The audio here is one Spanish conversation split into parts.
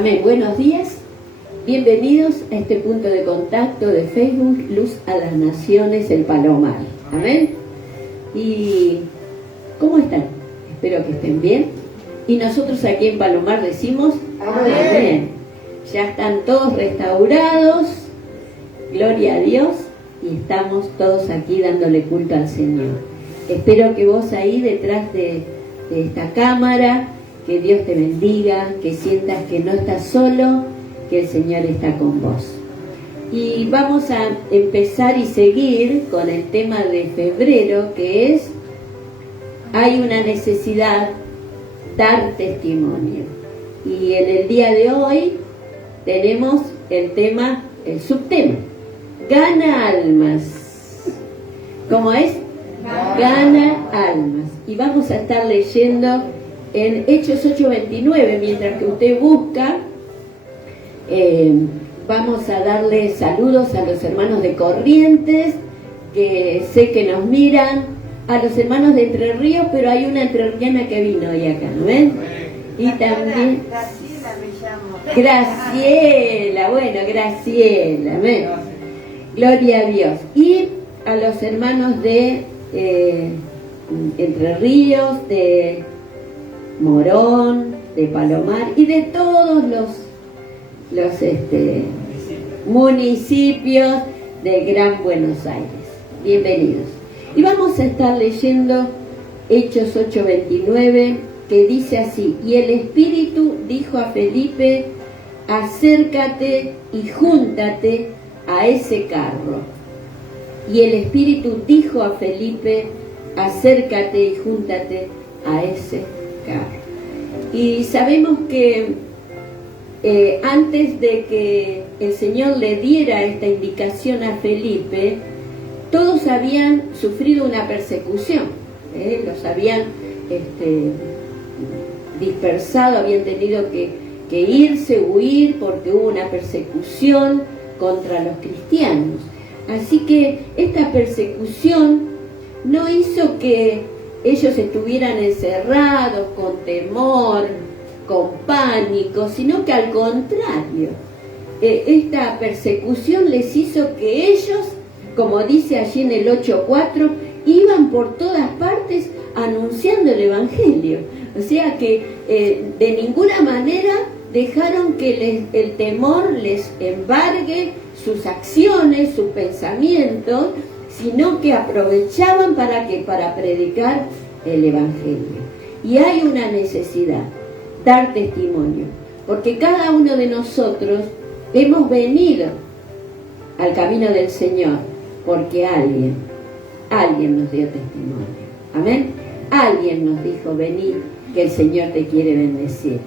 Amén. Buenos días. Bienvenidos a este punto de contacto de Facebook Luz a las Naciones, el Palomar. Amén. ¿Y cómo están? Espero que estén bien. Y nosotros aquí en Palomar decimos amén. Amén. Ya están todos restaurados. Gloria a Dios. Y estamos todos aquí dándole culto al Señor. Espero que vos ahí detrás de esta cámara, que Dios te bendiga, que sientas que no estás solo, que el Señor está con vos. Y vamos a empezar y seguir con el tema de febrero, que es: hay una necesidad, dar testimonio. Y en el día de hoy tenemos el tema, el subtema: gana almas. ¿Cómo es? Gana almas. Y vamos a estar leyendo en Hechos 8:29, mientras que usted busca. Vamos a darle saludos a los hermanos de Corrientes, que sé que nos miran, a los hermanos de Entre Ríos, pero hay una entrerriana que vino hoy acá, ¿no ven? Y también Graciela me llamo. Graciela, bueno, Graciela, amén. Gloria a Dios. Y a los hermanos de Entre Ríos, de Morón, de Palomar y de todos los municipios de Gran Buenos Aires. Bienvenidos. Y vamos a estar leyendo Hechos 8:29, que dice así: y el Espíritu dijo a Felipe: acércate y júntate a ese carro. Y el Espíritu dijo a Felipe: acércate y júntate a ese carro. Y sabemos que antes de que el Señor le diera esta indicación a Felipe, todos habían sufrido una persecución, los habían dispersado, habían tenido que irse, huir, porque hubo una persecución contra los cristianos. Así que esta persecución no hizo que ellos estuvieran encerrados con temor, con pánico, sino que al contrario, esta persecución les hizo que ellos, como dice allí en el 8:4, iban por todas partes anunciando el Evangelio. O sea que de ninguna manera dejaron que el temor les embargue sus acciones, sus pensamientos, sino que aprovechaban para predicar el Evangelio. Y hay una necesidad: dar testimonio, porque cada uno de nosotros hemos venido al camino del Señor porque alguien nos dio testimonio. Amén. Alguien nos dijo: venid, que el Señor te quiere bendecir.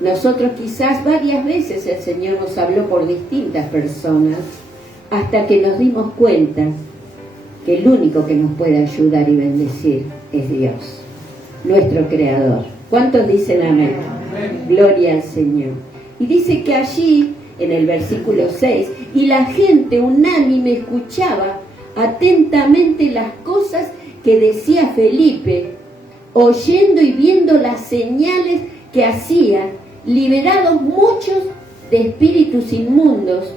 Nosotros quizás varias veces el Señor nos habló por distintas personas, hasta que nos dimos cuenta que el único que nos puede ayudar y bendecir es Dios, nuestro Creador. ¿Cuántos dicen amén? Amén. Gloria al Señor. Y dice que allí, en el versículo 6, y la gente unánime escuchaba atentamente las cosas que decía Felipe, oyendo y viendo las señales que hacía, liberados muchos de espíritus inmundos,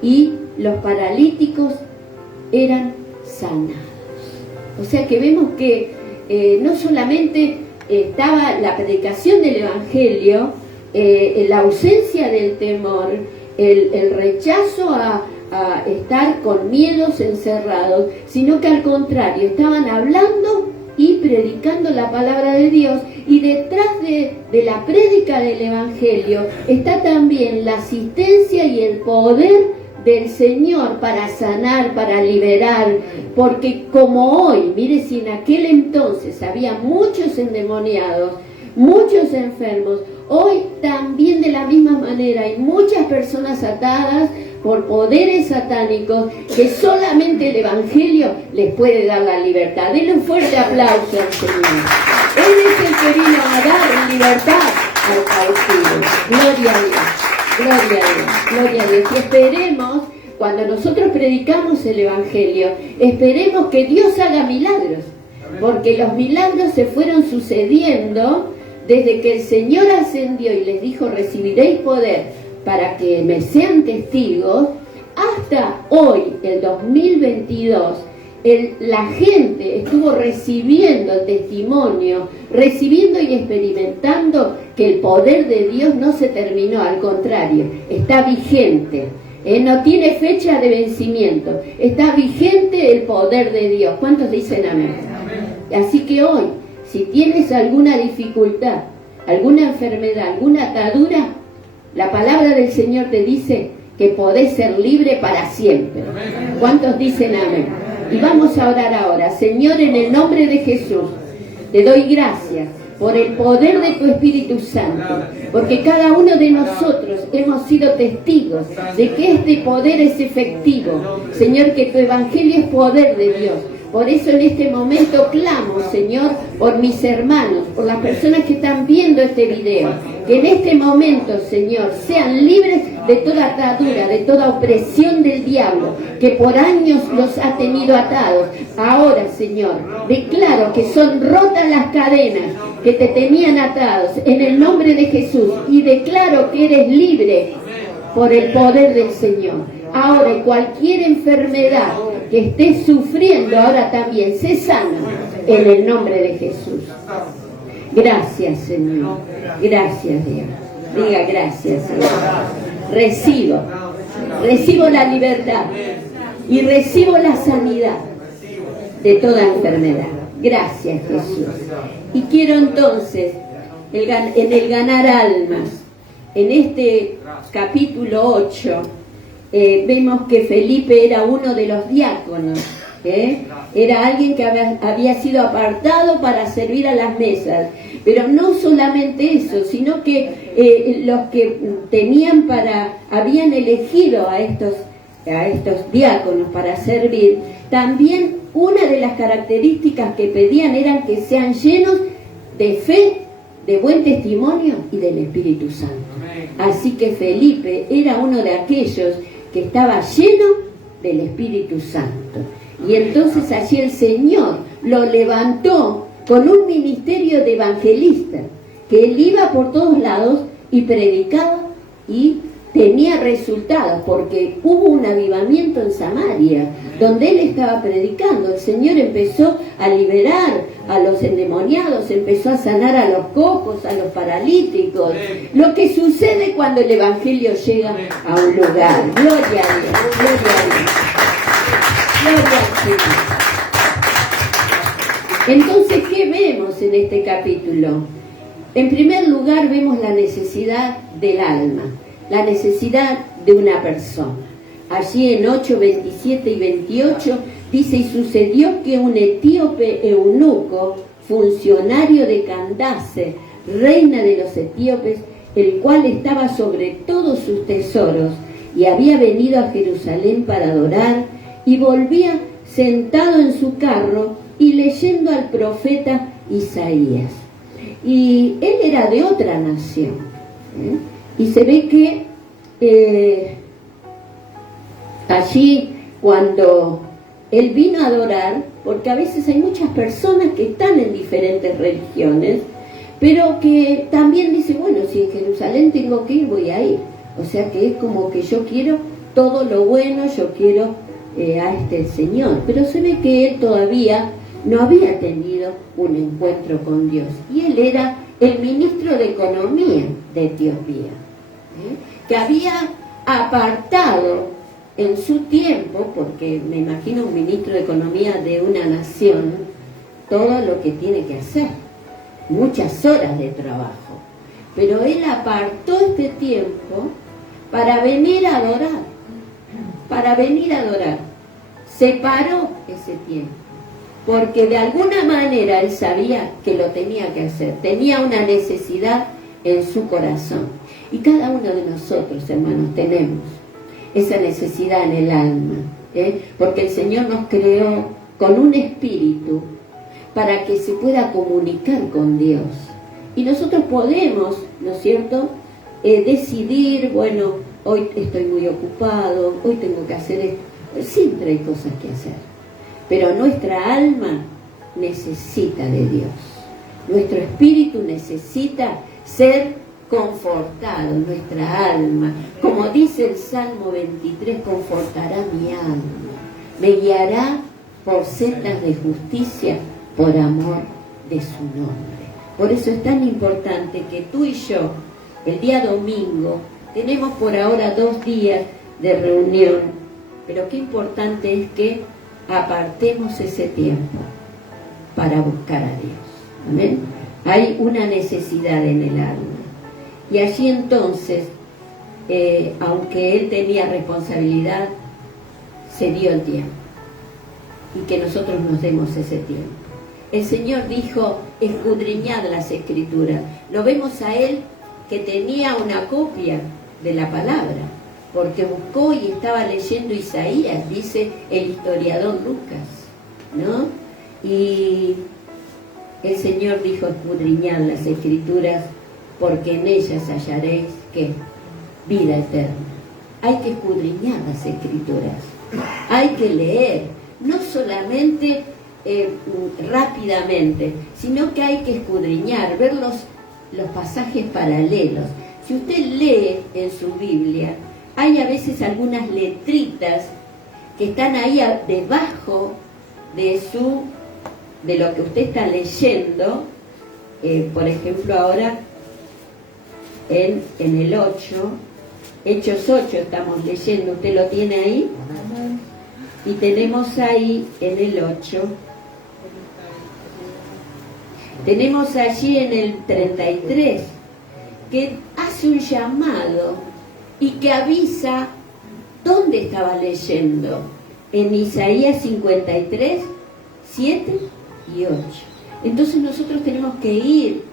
y los paralíticos eran sanados. O sea que vemos que no solamente estaba la predicación del Evangelio, la ausencia del temor, el rechazo a estar con miedos encerrados, sino que al contrario, estaban hablando y predicando la palabra de Dios. Y detrás de la prédica del Evangelio está también la asistencia y el poder del Señor para sanar, para liberar, porque como hoy, mire, si en aquel entonces había muchos endemoniados, muchos enfermos, hoy también de la misma manera hay muchas personas atadas por poderes satánicos que solamente el Evangelio les puede dar la libertad. Denle un fuerte aplauso al Señor. Él es el que vino a dar libertad al cautivo. Gloria a Dios. Gloria a Dios, gloria a Dios. Y esperemos, cuando nosotros predicamos el Evangelio, esperemos que Dios haga milagros, porque los milagros se fueron sucediendo desde que el Señor ascendió y les dijo, recibiréis poder para que me sean testigos, hasta hoy, el 2022, la gente estuvo recibiendo el testimonio, recibiendo y experimentando que el poder de Dios no se terminó, al contrario, está vigente. No tiene fecha de vencimiento, está vigente el poder de Dios. ¿Cuántos dicen amén? Así que hoy, si tienes alguna dificultad, alguna enfermedad, alguna atadura, la palabra del Señor te dice que podés ser libre para siempre. ¿Cuántos dicen amén? Y vamos a orar ahora. Señor, en el nombre de Jesús, te doy gracias por el poder de tu Espíritu Santo, porque cada uno de nosotros hemos sido testigos de que este poder es efectivo. Señor, que tu Evangelio es poder de Dios. Por eso en este momento clamo, Señor, por mis hermanos, por las personas que están viendo este video, que en este momento, Señor, sean libres de toda atadura, de toda opresión del diablo, que por años los ha tenido atados. Ahora, Señor, declaro que son rotas las cadenas que te tenían atados, en el nombre de Jesús, y declaro que eres libre por el poder del Señor. Ahora, cualquier enfermedad que estés sufriendo ahora también se sana en el nombre de Jesús. Gracias, Señor. Gracias, Dios. Diga gracias, Señor. Recibo la libertad y recibo la sanidad de toda enfermedad. Gracias, Jesús. Y quiero entonces, en el ganar almas, en este capítulo 8, vemos que Felipe era uno de los diáconos. Era alguien que había sido apartado para servir a las mesas, pero no solamente eso, sino que los que habían elegido a estos diáconos para servir, también una de las características que pedían eran que sean llenos de fe, de buen testimonio y del Espíritu Santo. Así que Felipe era uno de aquellos que estaba lleno del Espíritu Santo. Y entonces allí el Señor lo levantó con un ministerio de evangelista, que él iba por todos lados y predicaba y tenía resultados, porque hubo un avivamiento en Samaria, donde él estaba predicando. El Señor empezó a liberar a los endemoniados, empezó a sanar a los cojos, a los paralíticos. Lo que sucede cuando el Evangelio llega a un lugar. Gloria a Dios, gloria a Dios. Gloria al Señor. Entonces, ¿qué vemos en este capítulo? En primer lugar, vemos la necesidad del alma, la necesidad de una persona. Allí en 8, 27 y 28 dice: y sucedió que un etíope eunuco, funcionario de Candace, reina de los etíopes, el cual estaba sobre todos sus tesoros, y había venido a Jerusalén para adorar, y volvía sentado en su carro y leyendo al profeta Isaías. Y él era de otra nación, y se ve que allí cuando él vino a adorar, porque a veces hay muchas personas que están en diferentes religiones, pero que también dicen, bueno, si en Jerusalén tengo que ir, voy a ir. O sea que es como que yo quiero todo lo bueno, yo quiero a este Señor. Pero se ve que él todavía no había tenido un encuentro con Dios. Y él era el ministro de Economía de Etiopía, que había apartado en su tiempo, porque me imagino un ministro de Economía de una nación, todo lo que tiene que hacer, muchas horas de trabajo, pero él apartó este tiempo para venir a adorar, separó ese tiempo, porque de alguna manera él sabía que lo tenía que hacer, tenía una necesidad en su corazón. Y cada uno de nosotros, hermanos, tenemos esa necesidad en el alma, porque el Señor nos creó con un espíritu para que se pueda comunicar con Dios. Y nosotros podemos, ¿no es cierto?, decidir, bueno, hoy estoy muy ocupado, hoy tengo que hacer esto. Siempre hay cosas que hacer, pero nuestra alma necesita de Dios, Nuestro espíritu necesita ser confortado, nuestra alma. Como dice el Salmo 23, confortará mi alma. Me guiará por sendas de justicia, por amor de su nombre. Por eso es tan importante que tú y yo, el día domingo, tenemos por ahora 2 días de reunión, pero qué importante es que apartemos ese tiempo para buscar a Dios. Amén. Hay una necesidad en el alma. Y allí entonces, aunque él tenía responsabilidad, se dio el tiempo. Y que nosotros nos demos ese tiempo. El Señor dijo, escudriñad las Escrituras. Lo vemos a él que tenía una copia de la palabra, porque buscó y estaba leyendo Isaías, dice el historiador Lucas, ¿no? Y el Señor dijo, escudriñad las Escrituras, porque en ellas hallaréis, ¿qué? Vida eterna. Hay que escudriñar las Escrituras, hay que leer, no solamente rápidamente, sino que hay que escudriñar, ver los pasajes paralelos. Si usted lee en su Biblia, hay a veces algunas letritas que están ahí debajo de lo que usted está leyendo. Por ejemplo, ahora en el 8, Hechos 8 estamos leyendo, ¿usted lo tiene ahí? Y tenemos ahí en el 8, tenemos allí en el 33, que hace un llamado y que avisa dónde estaba leyendo. En Isaías 53, 7 y 8. Entonces nosotros tenemos que ir,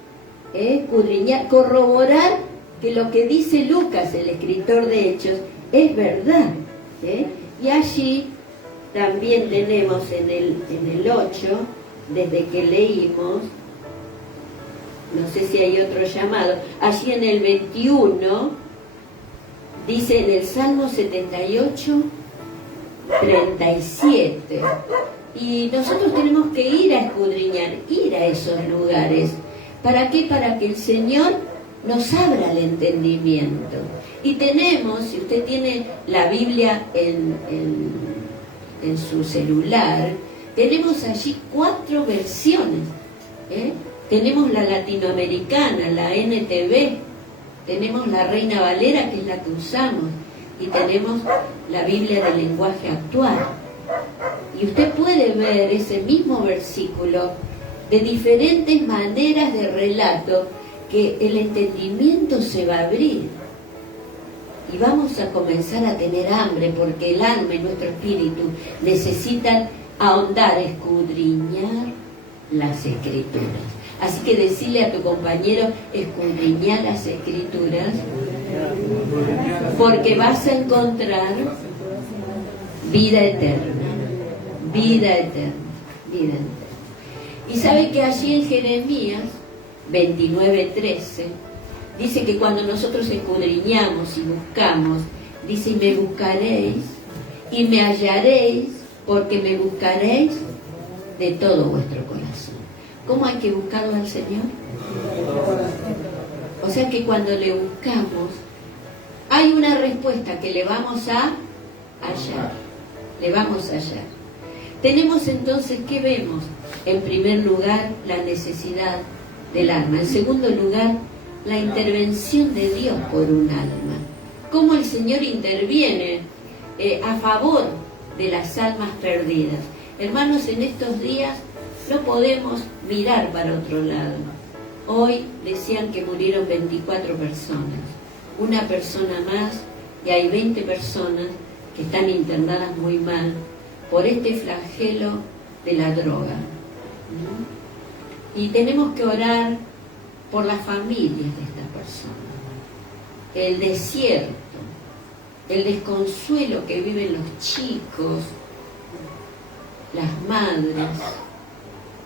escudriñar, corroborar que lo que dice Lucas, el escritor de Hechos, es verdad. Y allí también tenemos en el 8, desde que leímos, no sé si hay otro llamado, allí en el 21, dice en el Salmo 78, 37. Y nosotros tenemos que ir a escudriñar, ir a esos lugares. ¿Para qué? Para que el Señor nos abra el entendimiento. Y tenemos, si usted tiene la Biblia en su celular, tenemos allí 4 versiones. Tenemos la latinoamericana, la NTV, tenemos la Reina Valera, que es la que usamos, y tenemos la Biblia del lenguaje actual. Y usted puede ver ese mismo versículo de diferentes maneras de relato, que el entendimiento se va a abrir. Y vamos a comenzar a tener hambre, porque el alma y nuestro espíritu necesitan ahondar, escudriñar las Escrituras. Así que decirle a tu compañero, escudriñar las Escrituras, porque vas a encontrar vida eterna, vida eterna, vida eterna. Y sabe que allí en Jeremías 29:13 dice que cuando nosotros escudriñamos y buscamos, dice, y me buscaréis y me hallaréis, porque me buscaréis de todo vuestro corazón. ¿Cómo hay que buscarlo al Señor? O sea que cuando le buscamos, hay una respuesta que le vamos a hallar. Le vamos a hallar. Tenemos entonces, ¿qué vemos? En primer lugar, la necesidad del alma. En segundo lugar, la intervención de Dios por un alma. Cómo el Señor interviene a favor de las almas perdidas. Hermanos, en estos días no podemos mirar para otro lado. Hoy decían que murieron 24 personas. Una persona más, y hay 20 personas que están internadas muy mal por este flagelo de la droga. Y tenemos que orar por las familias de estas personas. El desierto, el desconsuelo que viven los chicos, las madres,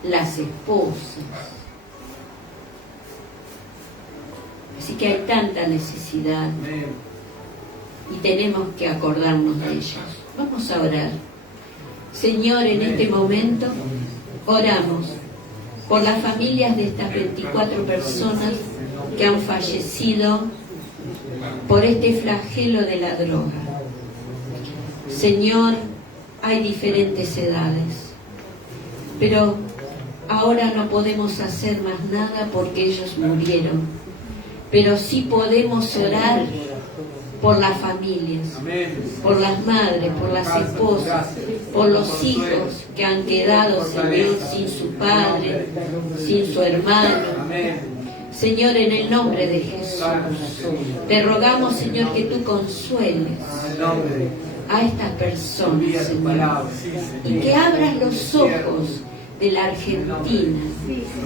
las esposas. Así que hay tanta necesidad y tenemos que acordarnos de ellos. Vamos a orar. Señor, en este momento oramos por las familias de estas 24 personas que han fallecido por este flagelo de la droga. Señor, hay diferentes edades, pero ahora no podemos hacer más nada porque ellos murieron, pero sí podemos orar por las familias, por las madres, por las esposas, por los hijos que han quedado, Señor, sin su padre, sin su hermano. Señor, en el nombre de Jesús, te rogamos, Señor, que tú consueles a estas personas, Señor, y que abras los ojos de la Argentina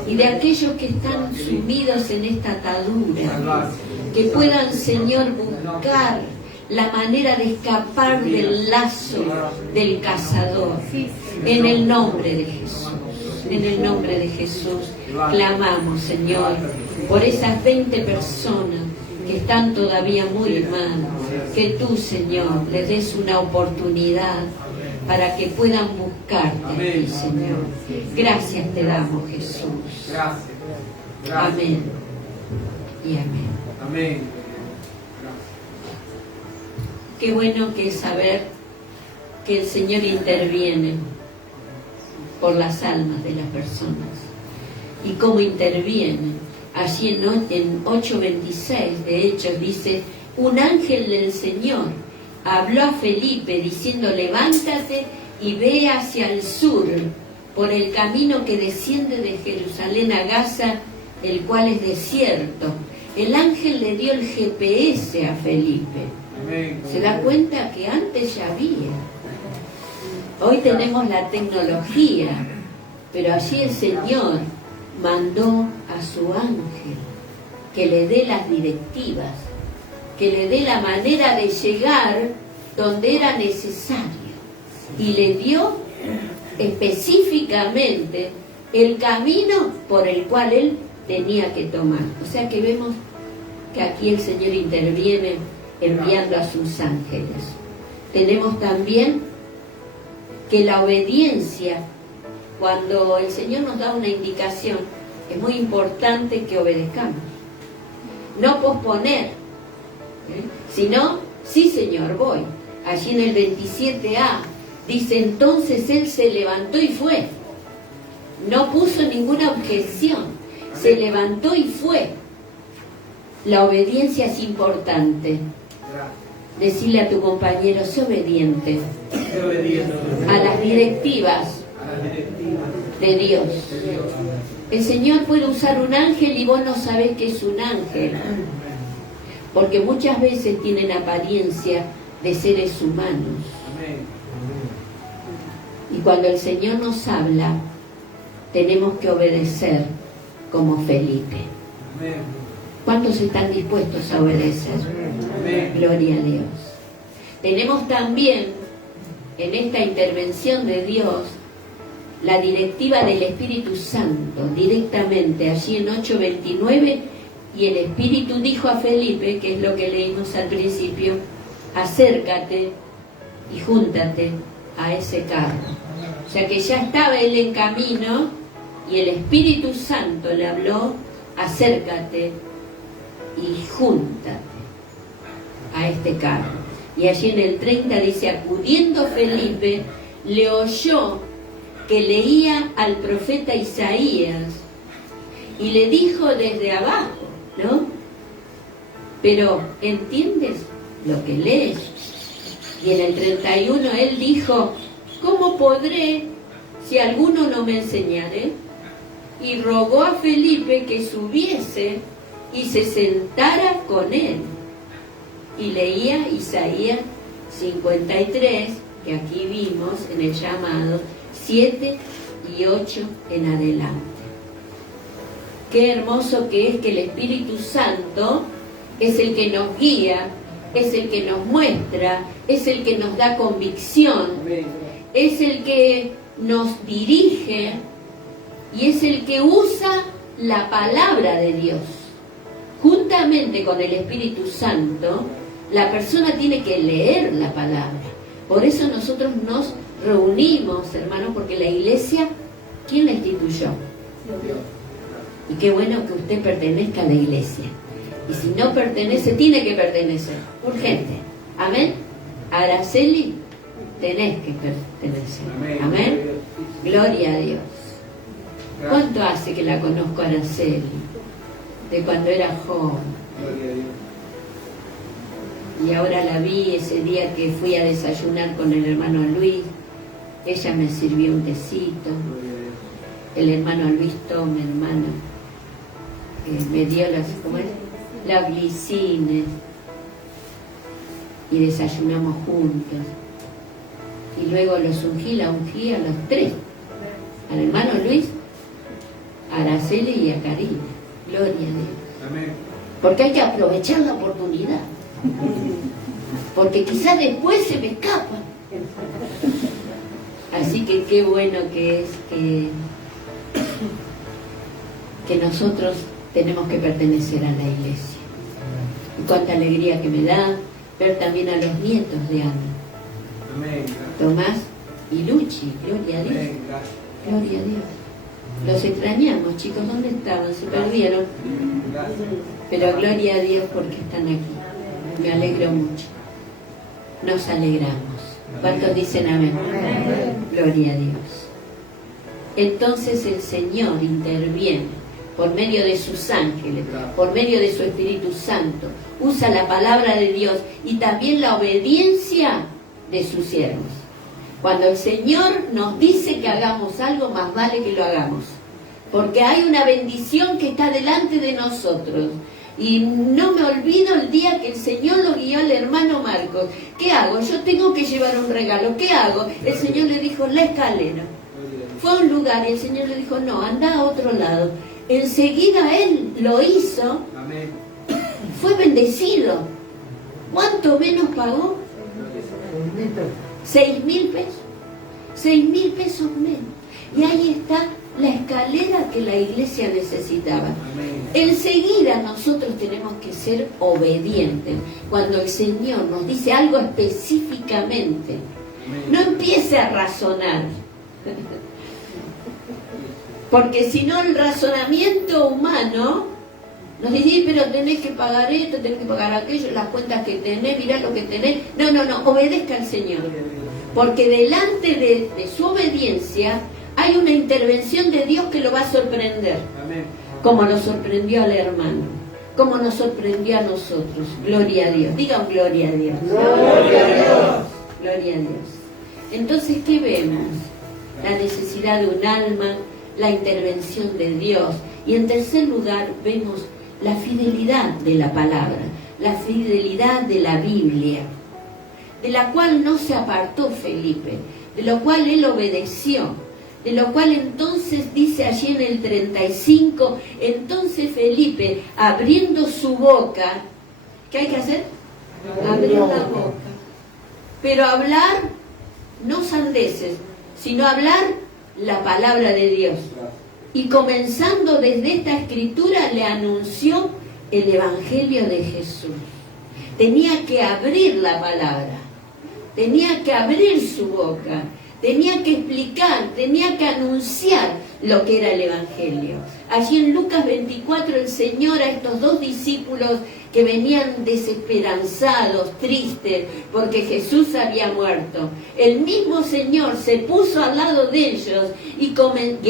y de aquellos que están sumidos en esta atadura, que puedan, Señor, buscar la manera de escapar del lazo del cazador. En el nombre de Jesús, en el nombre de Jesús, clamamos, Señor, por esas 20 personas que están todavía muy mal, que tú, Señor, les des una oportunidad para que puedan buscarte a ti, Señor. Gracias te damos, Jesús. Amén y amén. Amén. Qué bueno que es saber que el Señor interviene por las almas de las personas. ¿Y cómo interviene? Allí en 8:26 de Hechos dice: un ángel del Señor habló a Felipe diciendo: levántate y ve hacia el sur por el camino que desciende de Jerusalén a Gaza, el cual es desierto. El ángel le dio el GPS a Felipe. ¿Se da cuenta que antes ya había? Hoy tenemos la tecnología, pero allí el Señor mandó a su ángel que le dé las directivas, que le dé la manera de llegar donde era necesario, y le dio específicamente el camino por el cual él tenía que tomar. O sea que vemos que aquí el Señor interviene enviando a sus ángeles. Tenemos también que la obediencia, cuando el Señor nos da una indicación, es muy importante que obedezcamos. No posponer, sino, sí Señor, voy. Allí en el 27a dice: entonces él se levantó y fue. No puso ninguna objeción, se levantó y fue. La obediencia es importante. Decirle a tu compañero: sé obediente a las directivas de Dios. El Señor puede usar un ángel y vos no sabés que es un ángel, porque muchas veces tienen apariencia de seres humanos. Y cuando el Señor nos habla, tenemos que obedecer como Felipe. ¿Cuántos están dispuestos a obedecer? Gloria a Dios. Tenemos también en esta intervención de Dios la directiva del Espíritu Santo, directamente allí en 8:29, y el Espíritu dijo a Felipe, que es lo que leímos al principio: acércate y júntate a ese carro. O sea que ya estaba él en camino y el Espíritu Santo le habló: acércate y júntate a este carro. Y allí en el 30 dice: acudiendo Felipe, le oyó que leía al profeta Isaías y le dijo desde abajo, ¿no? Pero, ¿entiendes lo que lees? Y en el 31 él dijo: ¿cómo podré si alguno no me enseñare? Y rogó a Felipe que subiese y se sentara con él. Y leía Isaías 53, que aquí vimos en el llamado, 7 y 8 en adelante. Qué hermoso que es que el Espíritu Santo es el que nos guía, es el que nos muestra, es el que nos da convicción, es el que nos dirige y es el que usa la palabra de Dios. Juntamente con el Espíritu Santo, la persona tiene que leer la palabra. Por eso nosotros nos reunimos, hermanos, porque la iglesia, ¿quién la instituyó? Y qué bueno que usted pertenezca a la iglesia. Y si no pertenece, tiene que pertenecer. Urgente. Amén. Araceli, tenés que pertenecer. Amén. Gloria a Dios. ¿Cuánto hace que la conozco a Araceli? De cuando era joven. Y ahora la vi ese día que fui a desayunar con el hermano Luis. Ella me sirvió un tecito. El hermano Luis toma, hermano. Me dio las glicines. Y desayunamos juntos. Y luego la ungí a los tres. Al hermano Luis, a Araceli y a Karina. Gloria a Dios. Amén. Porque hay que aprovechar la oportunidad. Porque quizás después se me escapa. Así que qué bueno que es que nosotros tenemos que pertenecer a la iglesia. Y cuánta alegría que me da ver también a los nietos de Ana. Amén. Tomás y Luchi, gloria a Dios. Amén. Gloria a Dios. Los extrañamos, chicos, ¿dónde estaban? Se perdieron. Pero gloria a Dios porque están aquí. Me alegro mucho. Nos alegramos. ¿Cuántos dicen amén? Amén? Gloria a Dios. Entonces el Señor interviene por medio de sus ángeles, por medio de su Espíritu Santo. Usa la palabra de Dios y también la obediencia de sus siervos. Cuando el Señor nos dice que hagamos algo, más vale que lo hagamos. Porque hay una bendición que está delante de nosotros. Y no me olvido el día que el Señor lo guió al hermano Marcos. ¿Qué hago? Yo tengo que llevar un regalo. ¿Qué hago? El Señor le dijo, la escalera. Fue a un lugar y el Señor le dijo, no, anda a otro lado. Enseguida él lo hizo. Amén. Fue bendecido. ¿Cuánto menos pagó? 6.000 pesos. 6.000 pesos menos. Y ahí está la escalera que la iglesia necesitaba. Amén. Enseguida nosotros tenemos que ser obedientes. Cuando el Señor nos dice algo específicamente, amén, no empiece a razonar. Porque si no, el razonamiento humano nos dice, pero tenés que pagar esto, tenés que pagar aquello, las cuentas que tenés, mirá lo que tenés. No, obedezca al Señor. Porque delante de su obediencia hay una intervención de Dios que lo va a sorprender. Amén. Como nos sorprendió al hermano, como nos sorprendió a nosotros. Gloria a Dios. Digan gloria a Dios. Gloria a Dios. Gloria a Dios. Entonces, ¿qué vemos? La necesidad de un alma, la intervención de Dios. Y en tercer lugar, vemos la fidelidad de la palabra, la fidelidad de la Biblia, de la cual no se apartó Felipe, de lo cual él obedeció. De lo cual entonces dice allí en el 35, entonces Felipe, abriendo su boca, ¿qué hay que hacer? Abrir la boca. Pero hablar no sandeces, sino hablar la palabra de Dios. Y comenzando desde esta escritura le anunció el Evangelio de Jesús. Tenía que abrir la palabra, tenía que abrir su boca. Tenía que explicar, tenía que anunciar lo que era el Evangelio. Allí en Lucas 24 el Señor a estos dos discípulos que venían desesperanzados, tristes, porque Jesús había muerto. El mismo Señor se puso al lado de ellos y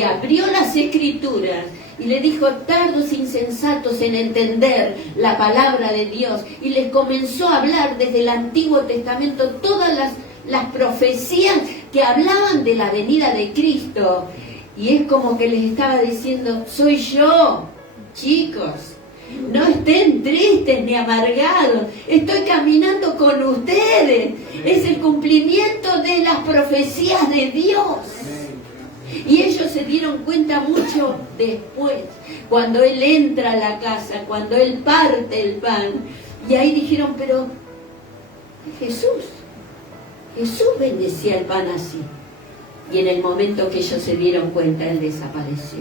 abrió las Escrituras y le dijo, tardos insensatos en entender la palabra de Dios. Y les comenzó a hablar desde el Antiguo Testamento todas las profecías que hablaban de la venida de Cristo. Y es como que les estaba diciendo, soy yo, chicos, no estén tristes ni amargados, estoy caminando con ustedes, es el cumplimiento de las profecías de Dios. Y ellos se dieron cuenta mucho después, cuando Él entra a la casa, cuando Él parte el pan, y ahí dijeron, pero Jesús bendecía el pan así. Y en el momento que ellos se dieron cuenta, Él desapareció.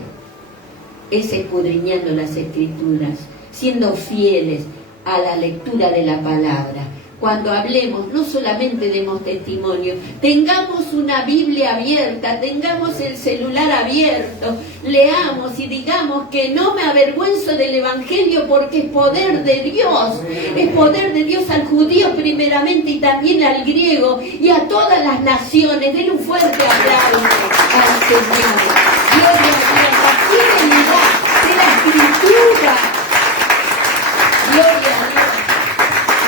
Es escudriñando las Escrituras, siendo fieles a la lectura de la palabra, cuando hablemos, no solamente demos testimonio, tengamos una Biblia abierta, tengamos el celular abierto, leamos y digamos que no me avergüenzo del Evangelio porque es poder de Dios, es poder de Dios al judío primeramente y también al griego y a todas las naciones. Den un fuerte aplauso al Señor. Gloria a Dios, la fidelidad de la Escritura. Gloria a Dios,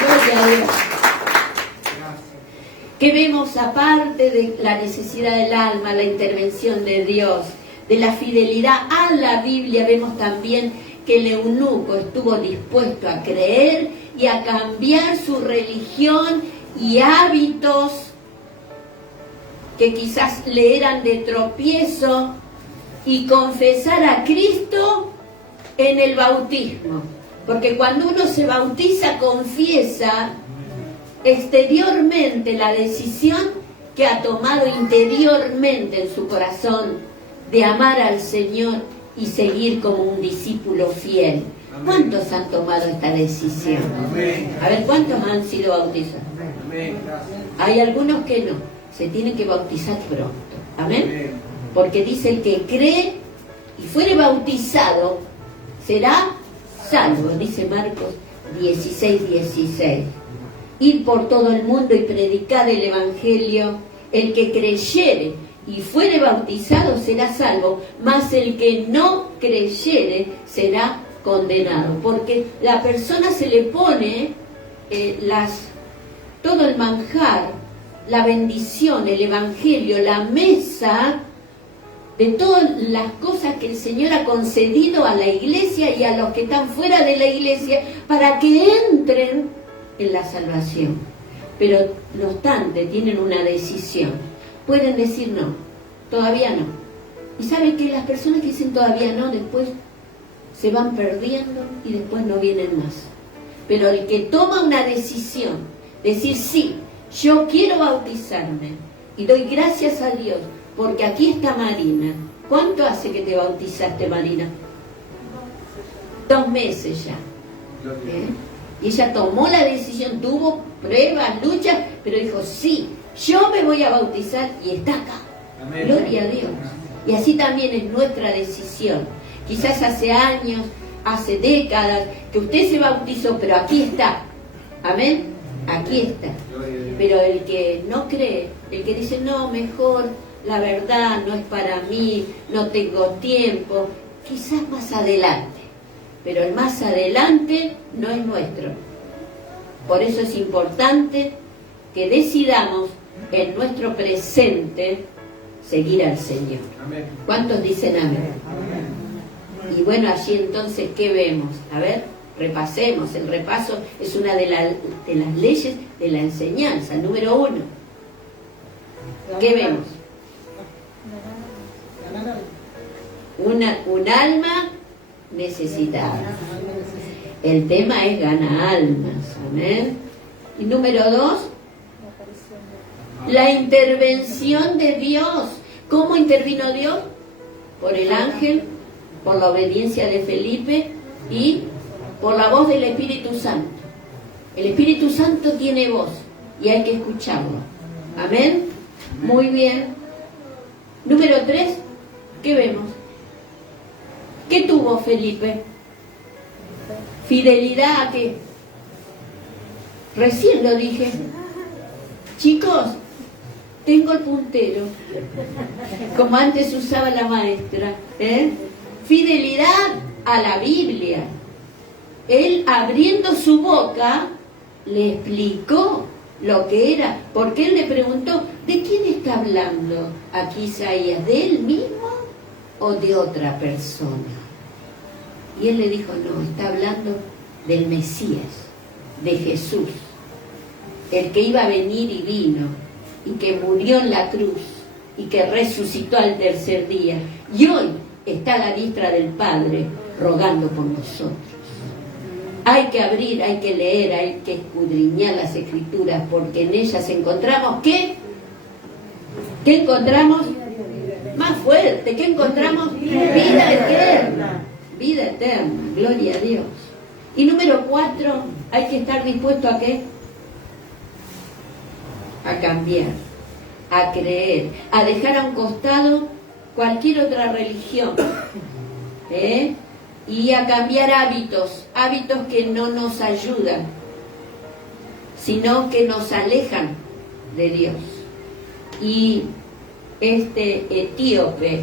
gloria a Dios. Que vemos, aparte de la necesidad del alma, la intervención de Dios, de la fidelidad a la Biblia, vemos también que el eunuco estuvo dispuesto a creer y a cambiar su religión y hábitos que quizás le eran de tropiezo y confesar a Cristo en el bautismo. Porque cuando uno se bautiza, confiesa exteriormente la decisión que ha tomado interiormente en su corazón de amar al Señor y seguir como un discípulo fiel. Amén. ¿Cuántos han tomado esta decisión? Amén. A ver, ¿cuántos han sido bautizados? Amén. Hay algunos que no, se tienen que bautizar pronto. Amén. Amén. Porque dice: el que cree y fuere bautizado será salvo, dice Marcos 16:16. Ir por todo el mundo y predicar el Evangelio. El que creyere y fuere bautizado será salvo, mas el que no creyere será condenado. Porque la persona se le pone todo el manjar, la bendición, el Evangelio, la mesa de todas las cosas que el Señor ha concedido a la iglesia y a los que están fuera de la iglesia para que entren en la salvación. Pero no obstante, tienen una decisión. Pueden decir no, todavía no. Y saben que las personas que dicen todavía no, después se van perdiendo y después no vienen más. Pero el que toma una decisión, decir sí, yo quiero bautizarme y doy gracias a Dios porque aquí está Marina. ¿Cuánto hace que te bautizaste, Marina? 2 meses ya. Y ella tomó la decisión, tuvo pruebas, luchas, pero dijo, sí, yo me voy a bautizar y está acá. Amén. Gloria a Dios. Y así también es nuestra decisión. Quizás hace años, hace décadas, que usted se bautizó, pero aquí está. Amén. Aquí está. Pero el que no cree, el que dice, no, mejor, la verdad no es para mí, no tengo tiempo, quizás más adelante. Pero el más adelante no es nuestro. Por eso es importante que decidamos en nuestro presente seguir al Señor. Amén. ¿Cuántos dicen amén? Amén? Y bueno, allí entonces, ¿qué vemos? A ver, repasemos. El repaso es una de las leyes de la enseñanza. Número 1. ¿Qué vemos? Un alma necesitada. El tema es gana almas. Amén. Y número 2, la intervención de Dios. ¿Cómo intervino Dios? Por el ángel, por la obediencia de Felipe y por la voz del Espíritu Santo. El Espíritu Santo tiene voz y hay que escucharlo. Amén. Muy bien. Número 3, ¿qué vemos? ¿Qué tuvo Felipe? Fidelidad a qué. Recién lo dije. Chicos, tengo el puntero, como antes usaba la maestra. Fidelidad a la Biblia. Él, abriendo su boca, le explicó lo que era, porque él le preguntó, ¿de quién está hablando aquí Isaías? ¿De él mismo o de otra persona? Y él le dijo, no, está hablando del Mesías, de Jesús, el que iba a venir y vino, y que murió en la cruz, y que resucitó al tercer día, y hoy está a la diestra del Padre, rogando por nosotros. Hay que abrir, hay que leer, hay que escudriñar las Escrituras, porque en ellas encontramos, ¿qué? ¿Qué encontramos? Más fuerte, ¿qué encontramos? Vida eterna. Vida eterna, gloria a Dios. Y número 4, hay que estar dispuesto a ¿qué? a cambiar, a creer, a dejar a un costado cualquier otra religión, y a cambiar hábitos que no nos ayudan, sino que nos alejan de Dios. Y este etíope,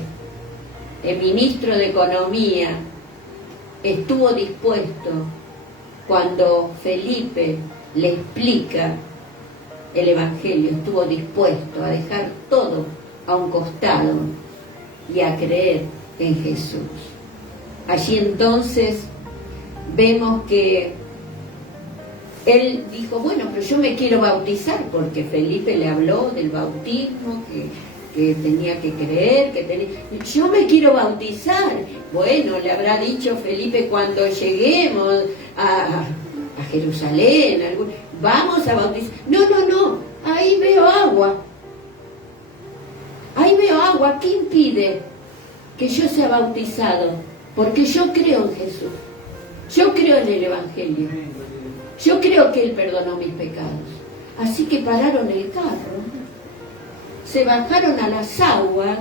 el ministro de Economía, estuvo dispuesto, cuando Felipe le explica el Evangelio, estuvo dispuesto a dejar todo a un costado y a creer en Jesús. Allí entonces vemos que él dijo, bueno, pero yo me quiero bautizar, porque Felipe le habló del bautismo, que tenía que creer, yo me quiero bautizar. Bueno, le habrá dicho Felipe cuando lleguemos a Jerusalén, vamos a bautizar. No, ahí veo agua. ¿Qué impide que yo sea bautizado? Porque yo creo en Jesús, yo creo en el Evangelio, yo creo que Él perdonó mis pecados. Así que pararon el carro, se bajaron a las aguas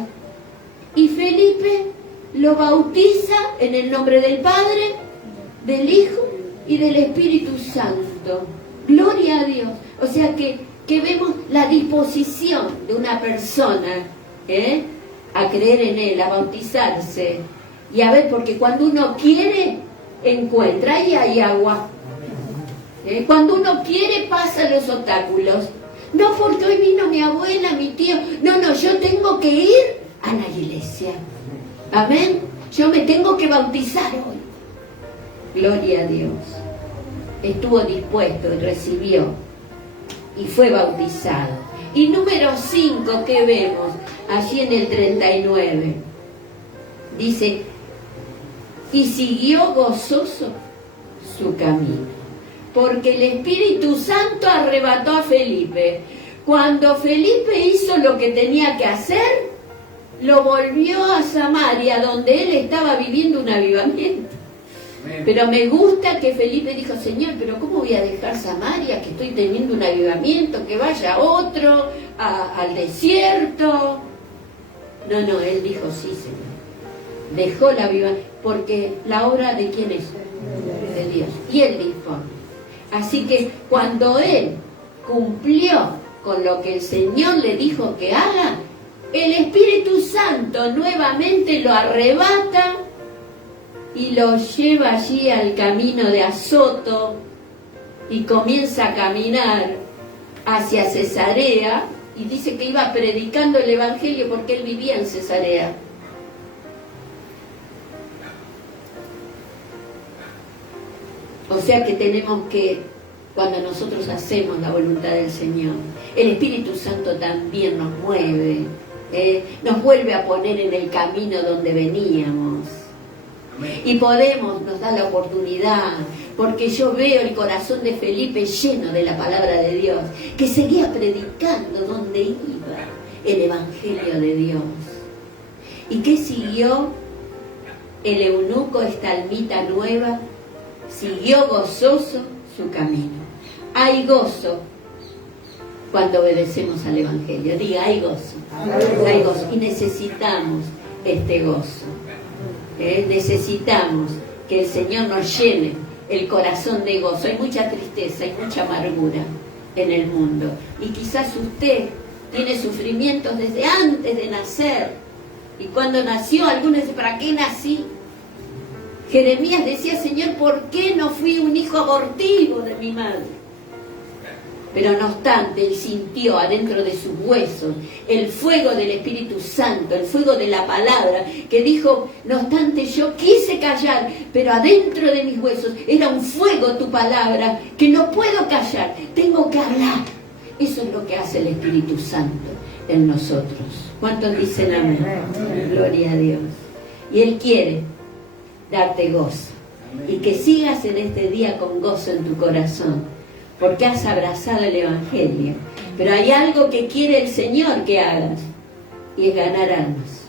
y Felipe lo bautiza en el nombre del Padre, del Hijo y del Espíritu Santo. Gloria a Dios. O sea que vemos la disposición de una persona a creer en Él, a bautizarse. Y a ver, porque cuando uno quiere, encuentra, y hay agua. Cuando uno quiere, pasa los obstáculos. No, porque hoy vino mi abuela, mi tío. No, yo tengo que ir a la iglesia. Amén. Yo me tengo que bautizar hoy. Gloria a Dios. Estuvo dispuesto y recibió. Y fue bautizado. Y número 5 que vemos allí en el 39. Dice, y siguió gozoso su camino, porque el Espíritu Santo arrebató a Felipe. Cuando Felipe hizo lo que tenía que hacer, lo volvió a Samaria, donde él estaba viviendo un avivamiento. Pero me gusta que Felipe dijo, Señor, pero ¿cómo voy a dejar Samaria, que estoy teniendo un avivamiento, que vaya otro al desierto? No, él dijo, sí, Señor. Dejó la avivamiento, porque la obra ¿de quién es? De Dios. Y Él dispone. Así que cuando él cumplió con lo que el Señor le dijo que haga, el Espíritu Santo nuevamente lo arrebata y lo lleva allí al camino de Azoto y comienza a caminar hacia Cesarea, y dice que iba predicando el Evangelio porque él vivía en Cesarea. O sea que tenemos que, cuando nosotros hacemos la voluntad del Señor, el Espíritu Santo también nos mueve, nos vuelve a poner en el camino donde veníamos. Y nos da la oportunidad, porque yo veo el corazón de Felipe lleno de la palabra de Dios, que seguía predicando donde iba el Evangelio de Dios. ¿Y qué siguió el eunuco, esta almita nueva? Siguió gozoso su camino. Hay gozo cuando obedecemos al Evangelio. Diga, hay gozo. Hay gozo. Y necesitamos este gozo. Necesitamos que el Señor nos llene el corazón de gozo. Hay mucha tristeza, hay mucha amargura en el mundo. Y quizás usted tiene sufrimientos desde antes de nacer. Y cuando nació, algunos dicen, ¿para qué nací? Jeremías decía, Señor, ¿por qué no fui un hijo abortivo de mi madre? Pero no obstante, él sintió adentro de sus huesos el fuego del Espíritu Santo, el fuego de la palabra, que dijo, no obstante, yo quise callar, pero adentro de mis huesos era un fuego tu palabra, que no puedo callar, tengo que hablar. Eso es lo que hace el Espíritu Santo en nosotros. ¿Cuántos dicen amén? Gloria a Dios. Y Él quiere darte gozo, y que sigas en este día con gozo en tu corazón, porque has abrazado el Evangelio. Pero hay algo que quiere el Señor que hagas, y es ganar almas.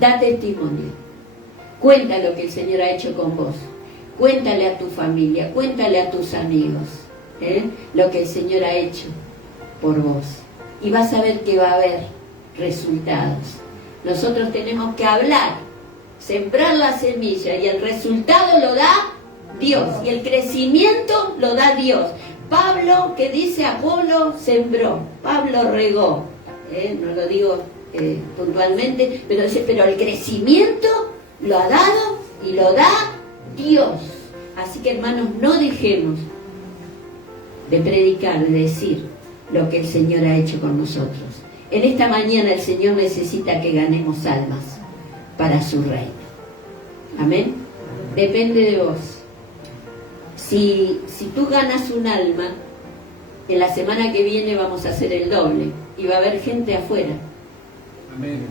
Da testimonio, cuenta lo que el Señor ha hecho con vos, cuéntale a tu familia, cuéntale a tus amigos lo que el Señor ha hecho por vos. Y vas a ver que va a haber resultados. Nosotros tenemos que hablar, sembrar la semilla, y el resultado lo da Dios, y el crecimiento lo da Dios. Pablo, que dice, Apolo sembró, Pablo regó, no lo digo puntualmente, pero dice, pero el crecimiento lo ha dado y lo da Dios. Así que, hermanos, no dejemos de predicar, de decir lo que el Señor ha hecho con nosotros. En esta mañana el Señor necesita que ganemos almas para su reino. Amén. Depende de vos. Si tú ganas un alma, en la semana que viene vamos a hacer el doble y va a haber gente afuera. Amén.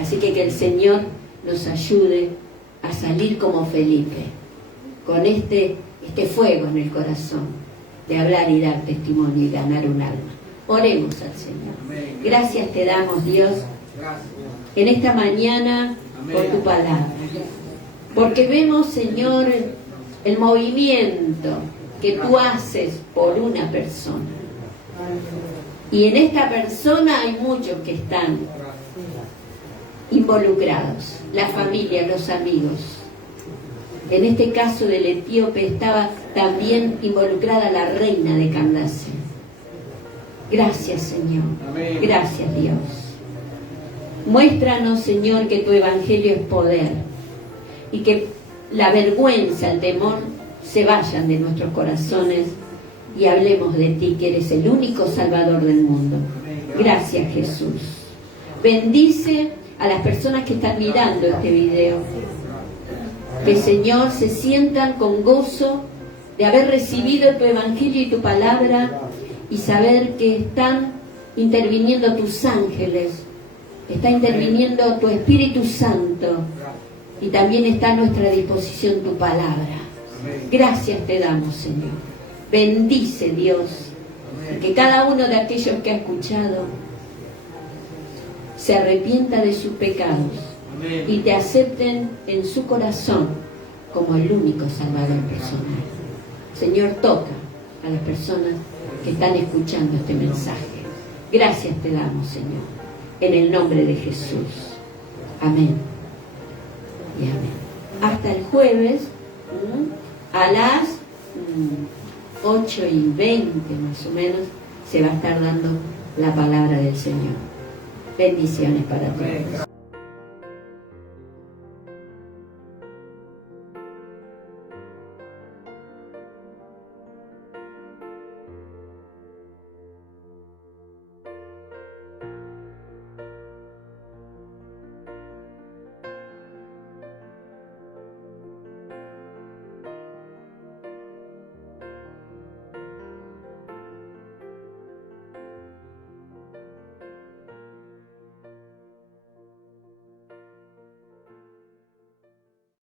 Así que el Señor nos ayude a salir como Felipe, con este fuego en el corazón, de hablar y dar testimonio y ganar un alma. Oremos al Señor. Amén. Gracias te damos, Dios, en esta mañana por tu palabra. Porque vemos, Señor, el movimiento que tú haces por una persona. Y en esta persona hay muchos que están involucrados, la familia, los amigos. En este caso del etíope estaba también involucrada la reina de Candace. Gracias, Señor. Amén. Gracias, Dios. Muéstranos, Señor, que tu evangelio es poder y que la vergüenza, el temor se vayan de nuestros corazones y hablemos de ti, que eres el único Salvador del mundo. Gracias, Jesús. Bendice a las personas que están mirando este video. Que, Señor, se sientan con gozo de haber recibido tu evangelio y tu palabra, y saber que están interviniendo tus ángeles, está interviniendo tu Espíritu Santo, y también está a nuestra disposición tu palabra. Gracias te damos, Señor. Bendice, Dios, y que cada uno de aquellos que ha escuchado se arrepienta de sus pecados y te acepten en su corazón como el único Salvador personal. Señor, toca a las personas que están escuchando este mensaje. Gracias te damos, Señor, en el nombre de Jesús. Amén y amén. Hasta el jueves a las 8:20 más o menos se va a estar dando la palabra del Señor. Bendiciones para todos.